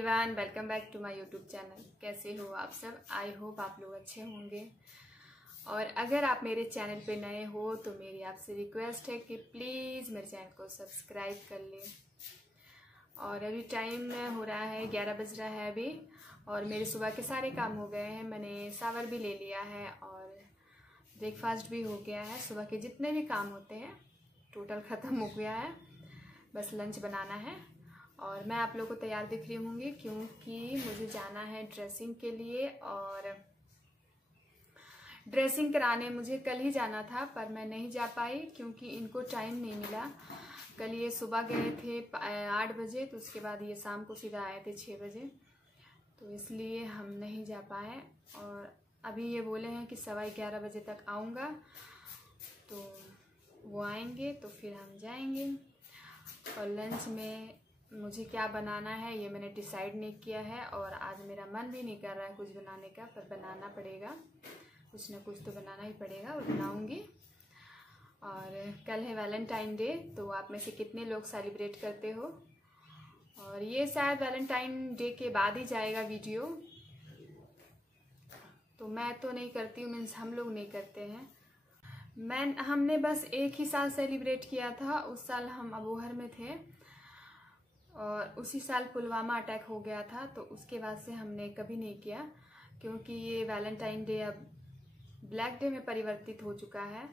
Everyone, welcome back to my YouTube channel. कैसे हो आप सब? आई होप आप लोग अच्छे होंगे। और अगर आप मेरे चैनल पे नए हो तो मेरी आपसे रिक्वेस्ट है कि प्लीज़ मेरे चैनल को सब्सक्राइब कर लें। और अभी टाइम हो रहा है 11 बज रहा है अभी, और मेरे सुबह के सारे काम हो गए हैं। मैंने शावर भी ले लिया है और ब्रेकफास्ट भी हो गया है। सुबह के जितने भी काम होते हैं टोटल ख़त्म हो गया है, बस लंच बनाना है। और मैं आप लोगों को तैयार दिख रही होंगी क्योंकि मुझे जाना है ड्रेसिंग के लिए। और ड्रेसिंग कराने मुझे कल ही जाना था पर मैं नहीं जा पाई क्योंकि इनको टाइम नहीं मिला। कल ये सुबह गए थे 8 बजे, तो उसके बाद ये शाम को सीधा आए थे 6 बजे, तो इसलिए हम नहीं जा पाए। और अभी ये बोले हैं कि 11:15 बजे तक आऊँगा, तो वो आएंगे तो फिर हम जाएंगे। और लंच में मुझे क्या बनाना है ये मैंने डिसाइड नहीं किया है, और आज मेरा मन भी नहीं कर रहा है कुछ बनाने का, पर बनाना पड़ेगा, कुछ ना कुछ तो बनाना ही पड़ेगा और बनाऊंगी। और कल है वैलेंटाइन डे, तो आप में से कितने लोग सेलिब्रेट करते हो? और ये शायद वैलेंटाइन डे के बाद ही जाएगा वीडियो, तो मैं तो नहीं करती हूँ, मीन्स हम लोग नहीं करते हैं। हमने बस एक ही साल सेलिब्रेट किया था, उस साल हम अबोहर में थे और उसी साल पुलवामा अटैक हो गया था, तो उसके बाद से हमने कभी नहीं किया क्योंकि ये वैलेंटाइन डे अब ब्लैक डे में परिवर्तित हो चुका है।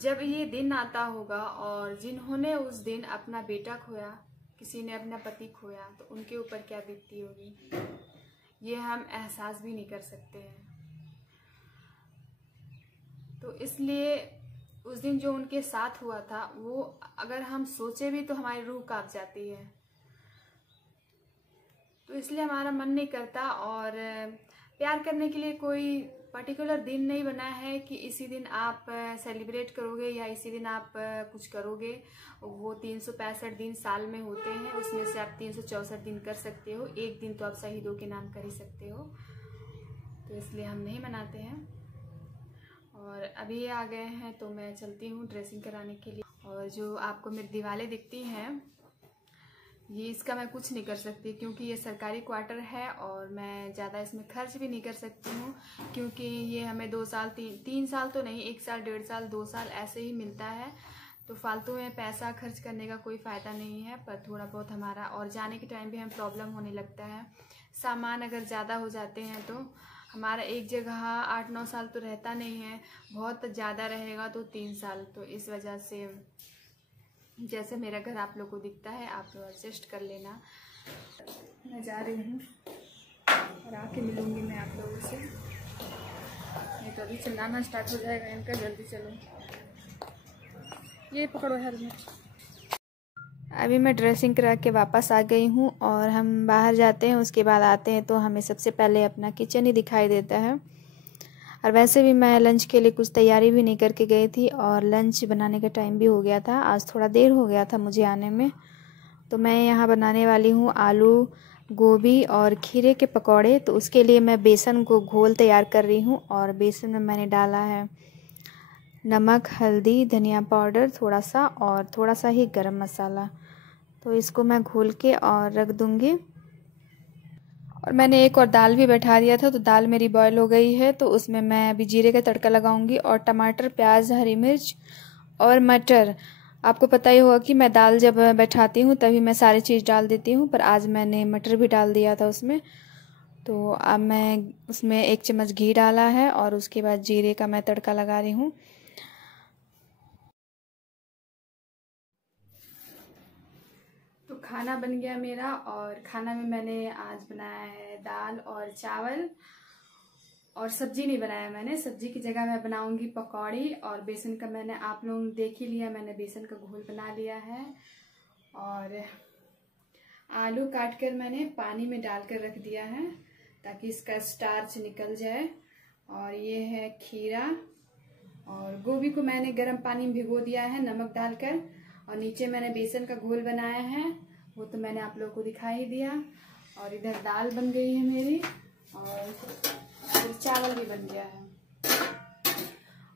जब ये दिन आता होगा और जिन्होंने उस दिन अपना बेटा खोया, किसी ने अपना पति खोया, तो उनके ऊपर क्या बीतती होगी ये हम एहसास भी नहीं कर सकते हैं। तो इसलिए उस दिन जो उनके साथ हुआ था वो अगर हम सोचे भी तो हमारी रूह कांप जाती है। तो इसलिए हमारा मन नहीं करता। और प्यार करने के लिए कोई पर्टिकुलर दिन नहीं बना है कि इसी दिन आप सेलिब्रेट करोगे या इसी दिन आप कुछ करोगे। वो 365 दिन साल में होते हैं, उसमें से आप 364 दिन कर सकते हो, एक दिन तो आप शहीदों के नाम कर ही सकते हो, तो इसलिए हम नहीं मनाते हैं। और अभी ये आ गए हैं तो मैं चलती हूँ ड्रेसिंग कराने के लिए। और जो आपको मेरी दीवारें दिखती हैं ये इसका मैं कुछ नहीं कर सकती क्योंकि ये सरकारी क्वार्टर है और मैं ज़्यादा इसमें खर्च भी नहीं कर सकती हूँ क्योंकि ये हमें 2 साल 3 साल तो नहीं, 1 साल 1.5 साल 2 साल ऐसे ही मिलता है। तो फालतू में पैसा खर्च करने का कोई फ़ायदा नहीं है। पर थोड़ा बहुत हमारा और जाने के टाइम भी हम प्रॉब्लम होने लगता है। सामान अगर ज़्यादा हो जाते हैं तो हमारा एक जगह 8-9 साल तो रहता नहीं है, बहुत ज़्यादा रहेगा तो 3 साल। तो इस वजह से जैसे मेरा घर आप लोग को दिखता है आप लोग एडजस्ट कर लेना। मैं जा रही हूँ और आके मिलूँगी मैं आप लोगों से। नहीं तो अभी चिल्लाना स्टार्ट हो जाएगा इनका। जल्दी चलो, ये पकड़ो हेलमेट। अभी मैं ड्रेसिंग करा के वापस आ गई हूँ और हम बाहर जाते हैं, उसके बाद आते हैं तो हमें सबसे पहले अपना किचन ही दिखाई देता है। और वैसे भी मैं लंच के लिए कुछ तैयारी भी नहीं करके गई थी और लंच बनाने का टाइम भी हो गया था, आज थोड़ा देर हो गया था मुझे आने में। तो मैं यहाँ बनाने वाली हूँ आलू गोभी और खीरे के पकौड़े। तो उसके लिए मैं बेसन को घोल तैयार कर रही हूँ और बेसन में मैंने डाला है नमक, हल्दी, धनिया पाउडर थोड़ा सा और थोड़ा सा ही गरम मसाला। तो इसको मैं घोल के और रख दूँगी। और मैंने एक और दाल भी बैठा दिया था, तो दाल मेरी बॉयल हो गई है, तो उसमें मैं अभी जीरे का तड़का लगाऊंगी। और टमाटर, प्याज, हरी मिर्च और मटर। आपको पता ही होगा कि मैं दाल जब बैठाती हूँ तभी मैं सारी चीज़ डाल देती हूँ, पर आज मैंने मटर भी डाल दिया था उसमें। तो अब मैं उसमें 1 चम्मच घी डाला है और उसके बाद जीरे का मैं तड़का लगा रही हूँ। तो खाना बन गया मेरा, और खाना में मैंने आज बनाया है दाल और चावल, और सब्जी नहीं बनाया मैंने। सब्जी की जगह मैं बनाऊंगी पकौड़ी। और बेसन का मैंने आप लोग देख ही लिया, मैंने बेसन का घोल बना लिया है। और आलू काट कर मैंने पानी में डालकर रख दिया है ताकि इसका स्टार्च निकल जाए। और ये है खीरा, और गोभी को मैंने गर्म पानी में भिगो दिया है नमक डालकर। और नीचे मैंने बेसन का घोल बनाया है, वो तो मैंने आप लोगों को दिखा ही दिया। और इधर दाल बन गई है मेरी और फिर चावल भी बन गया है।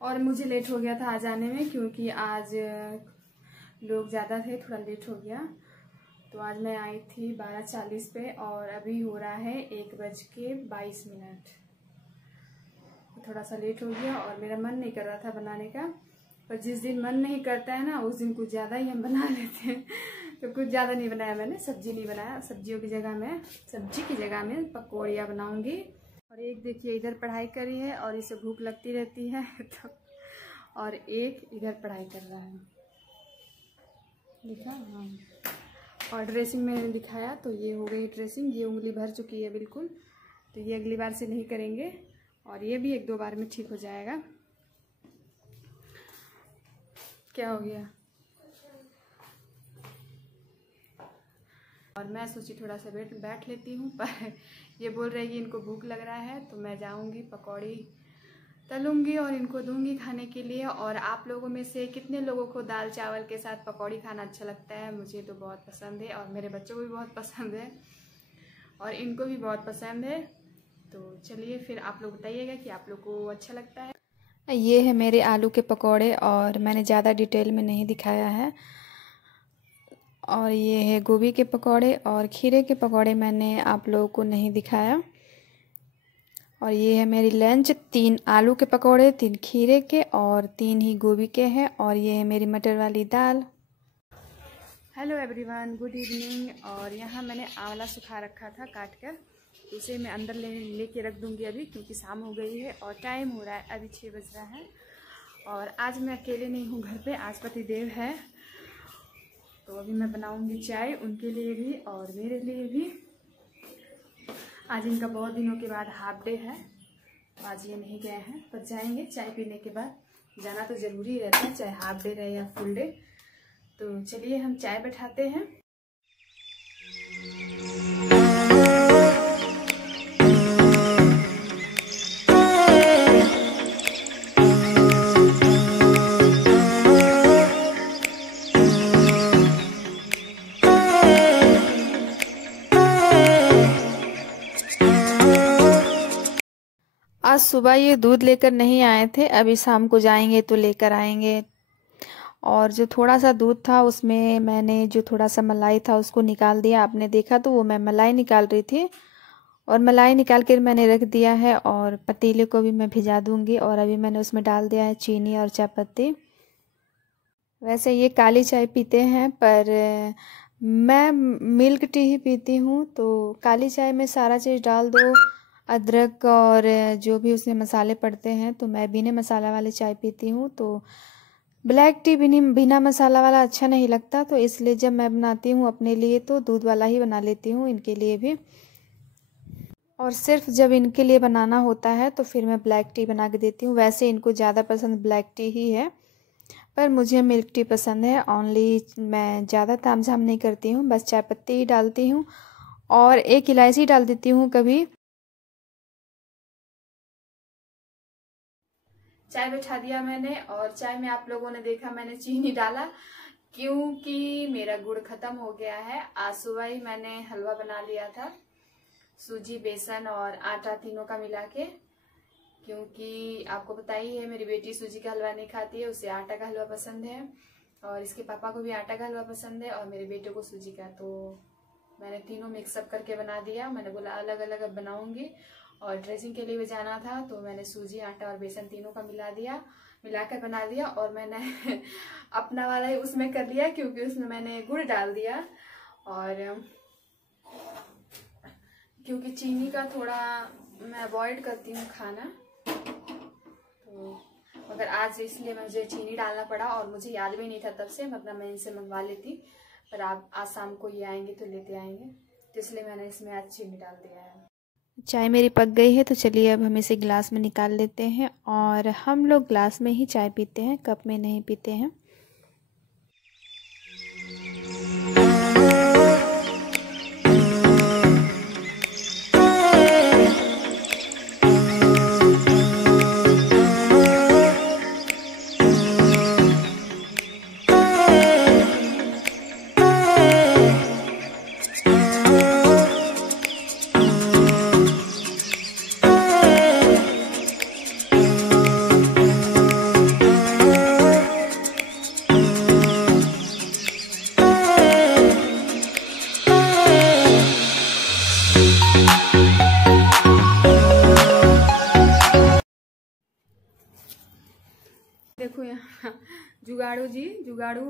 और मुझे लेट हो गया था आज आने में क्योंकि आज लोग ज़्यादा थे, थोड़ा लेट हो गया। तो आज मैं आई थी 12:40 पे और अभी हो रहा है 1:22। थोड़ा सा लेट हो गया और मेरा मन नहीं कर रहा था बनाने का, पर जिस दिन मन नहीं करता है ना उस दिन कुछ ज़्यादा ही हम बना लेते हैं। तो कुछ ज़्यादा नहीं बनाया मैंने, सब्जी नहीं बनाया। सब्जी की जगह में पकौड़ियाँ बनाऊंगी। और एक देखिए इधर पढ़ाई करी है और इसे भूख लगती रहती है तो, और एक इधर पढ़ाई कर रहा है, देखा। हाँ, और ड्रेसिंग मैंने दिखाया तो ये हो गई ड्रेसिंग। ये उंगली भर चुकी है बिल्कुल, तो ये अगली बार से नहीं करेंगे और ये भी 1-2 बार में ठीक हो जाएगा। क्या हो गया? और मैं सोची थोड़ा सा बैठ लेती हूँ, पर ये बोल रही है कि इनको भूख लग रहा है, तो मैं जाऊँगी पकौड़ी तलूँगी और इनको दूंगी खाने के लिए। और आप लोगों में से कितने लोगों को दाल चावल के साथ पकौड़ी खाना अच्छा लगता है? मुझे तो बहुत पसंद है और मेरे बच्चों को भी बहुत पसंद है और इनको भी बहुत पसंद है। तो चलिए फिर आप लोग बताइएगा कि आप लोग को अच्छा लगता है। ये है मेरे आलू के पकौड़े और मैंने ज़्यादा डिटेल में नहीं दिखाया है। और ये है गोभी के पकौड़े और खीरे के पकौड़े मैंने आप लोगों को नहीं दिखाया। और ये है मेरी लंच, 3 आलू के पकौड़े, 3 खीरे के और 3 ही गोभी के हैं। और ये है मेरी मटर वाली दाल। Hello everyone, good evening. और यहाँ मैंने आंवला सुखा रखा था काट कर, तो उसे मैं अंदर लेके रख दूँगी अभी, क्योंकि शाम हो गई है और टाइम हो रहा है, अभी 6 बज रहा है। और आज मैं अकेले नहीं हूँ घर पे, आज पतिदेव है। तो अभी मैं बनाऊँगी चाय उनके लिए भी और मेरे लिए भी। आज इनका बहुत दिनों के बाद हाफ डे है, आज ये नहीं गए हैं, पर जाएंगे चाय पीने के बाद। जाना तो ज़रूरी रहता है, चाहे हाफ डे रहे या फुल डे। तो चलिए हम चाय बैठाते हैं। आज सुबह ये दूध लेकर नहीं आए थे, अभी शाम को जाएंगे तो लेकर आएंगे। और जो थोड़ा सा दूध था उसमें मैंने जो थोड़ा सा मलाई था उसको निकाल दिया। आपने देखा तो वो मैं मलाई निकाल रही थी और मलाई निकाल कर मैंने रख दिया है। और पतीले को भी मैं भिजा दूंगी और अभी मैंने उसमें डाल दिया है चीनी और चाय पत्ती। वैसे ये काली चाय पीते हैं, पर मैं मिल्क टी ही पीती हूँ। तो काली चाय में सारा चीज़ डाल दो, अदरक और जो भी उसमें मसाले पड़ते हैं, तो मैं बिना मसाला वाली चाय पीती हूँ। तो ब्लैक टी बिना मसाला वाला अच्छा नहीं लगता, तो इसलिए जब मैं बनाती हूँ अपने लिए तो दूध वाला ही बना लेती हूँ, इनके लिए भी। और सिर्फ जब इनके लिए बनाना होता है तो फिर मैं ब्लैक टी बना के देती हूँ। वैसे इनको ज़्यादा पसंद ब्लैक टी ही है, पर मुझे मिल्क टी पसंद है। ओनली मैं ज़्यादा तामझाम नहीं करती हूँ, बस चाय पत्ती ही डालती हूँ और 1 इलायची डाल देती हूँ कभी। चाय बैठा दिया मैंने और चाय में आप लोगों ने देखा मैंने चीनी डाला, क्योंकि मेरा गुड़ खत्म हो गया है। आज सुबह ही मैंने हलवा बना लिया था, सूजी, बेसन और आटा तीनों का मिला के। क्योंकि आपको पता ही है मेरी बेटी सूजी का हलवा नहीं खाती है, उसे आटा का हलवा पसंद है और इसके पापा को भी आटा का हलवा पसंद है और मेरे बेटे को सूजी का। तो मैंने तीनों मिक्सअप करके बना दिया। मैंने बोला अलग अलग अब बनाऊंगी। और ड्रेसिंग के लिए भी जाना था तो मैंने सूजी, आटा और बेसन तीनों का मिलाकर बना दिया। और मैंने अपना वाला ही उसमें कर लिया, क्योंकि उसमें मैंने गुड़ डाल दिया। और क्योंकि चीनी का थोड़ा मैं अवॉइड करती हूँ खाना, तो मगर आज इसलिए मुझे चीनी डालना पड़ा और मुझे याद भी नहीं था तब से, मतलब मैं इनसे मंगवा लेती, पर आप आज शाम को ये आएंगे तो लेते आएंगे, तो इसलिए मैंने इसमें आज चीनी डाल दिया है। चाय मेरी पक गई है, तो चलिए अब हम इसे गिलास में निकाल लेते हैं। और हम लोग ग्लास में ही चाय पीते हैं, कप में नहीं पीते हैं। जुगाड़ू जी, जुगाड़ू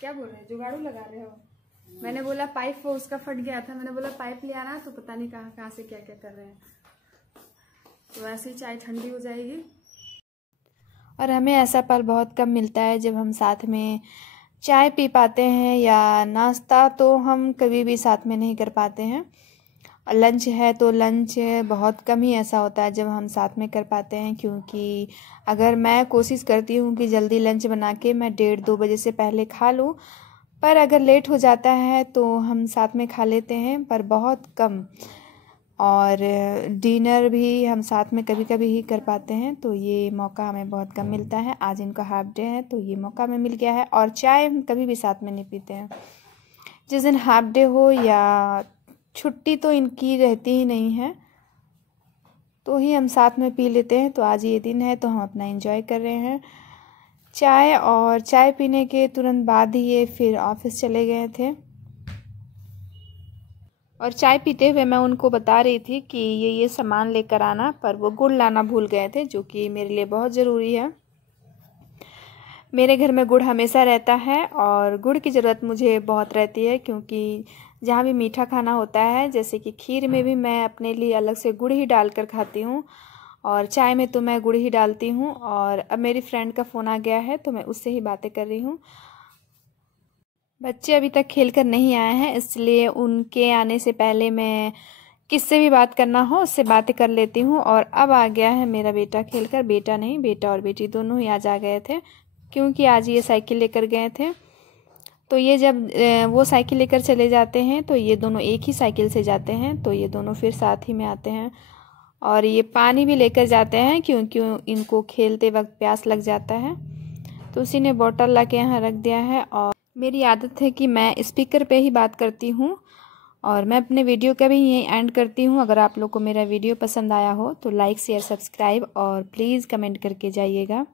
क्या बोल रहे हैं, जुगाड़ू लगा रहे हो। मैंने बोला पाइप वो उसका फट गया था, मैंने बोला पाइप ले आना, तो पता नहीं कहाँ कहाँ से क्या क्या कर रहे हैं। तो ऐसे ही चाय ठंडी हो जाएगी। और हमें ऐसा पल बहुत कम मिलता है जब हम साथ में चाय पी पाते हैं, या नाश्ता तो हम कभी भी साथ में नहीं कर पाते हैं। लंच है तो लंच बहुत कम ही ऐसा होता है जब हम साथ में कर पाते हैं, क्योंकि अगर मैं कोशिश करती हूँ कि जल्दी लंच बना के मैं 1:30-2 बजे से पहले खा लूँ, पर अगर लेट हो जाता है तो हम साथ में खा लेते हैं, पर बहुत कम। और डिनर भी हम साथ में कभी कभी ही कर पाते हैं, तो ये मौका हमें बहुत कम मिलता है। आज इनका हाफ डे है तो ये मौका हमें मिल गया है। और चाय हम कभी भी साथ में नहीं पीते हैं। जिस दिन हाफ डे हो या छुट्टी तो इनकी रहती ही नहीं है, तो ही हम साथ में पी लेते हैं। तो आज ये दिन है तो हम अपना एंजॉय कर रहे हैं चाय। और चाय पीने के तुरंत बाद ही ये फिर ऑफिस चले गए थे। और चाय पीते हुए मैं उनको बता रही थी कि ये सामान लेकर आना, पर वो गुड़ लाना भूल गए थे, जो कि मेरे लिए बहुत ज़रूरी है। मेरे घर में गुड़ हमेशा रहता है और गुड़ की ज़रूरत मुझे बहुत रहती है, क्योंकि जहाँ भी मीठा खाना होता है, जैसे कि खीर में भी मैं अपने लिए अलग से गुड़ ही डालकर खाती हूँ, और चाय में तो मैं गुड़ ही डालती हूँ। और अब मेरी फ्रेंड का फ़ोन आ गया है तो मैं उससे ही बातें कर रही हूँ। बच्चे अभी तक खेल कर नहीं आए हैं, इसलिए उनके आने से पहले मैं किससे भी बात करना हो उससे बातें कर लेती हूँ। और अब आ गया है मेरा बेटा खेलकर। बेटा नहीं, बेटा और बेटी दोनों ही आज आ गए थे, क्योंकि आज ये साइकिल लेकर गए थे। तो ये जब वो साइकिल लेकर चले जाते हैं तो ये दोनों एक ही साइकिल से जाते हैं, तो ये दोनों फिर साथ ही में आते हैं। और ये पानी भी लेकर जाते हैं, क्योंकि इनको खेलते वक्त प्यास लग जाता है। तो उसी ने बोतल ला के यहाँ रख दिया है। और मेरी आदत है कि मैं स्पीकर पे ही बात करती हूँ, और मैं अपने वीडियो का भी यहीं एंड करती हूँ। अगर आप लोग को मेरा वीडियो पसंद आया हो तो लाइक शेयर सब्सक्राइब और प्लीज़ कमेंट करके जाइएगा।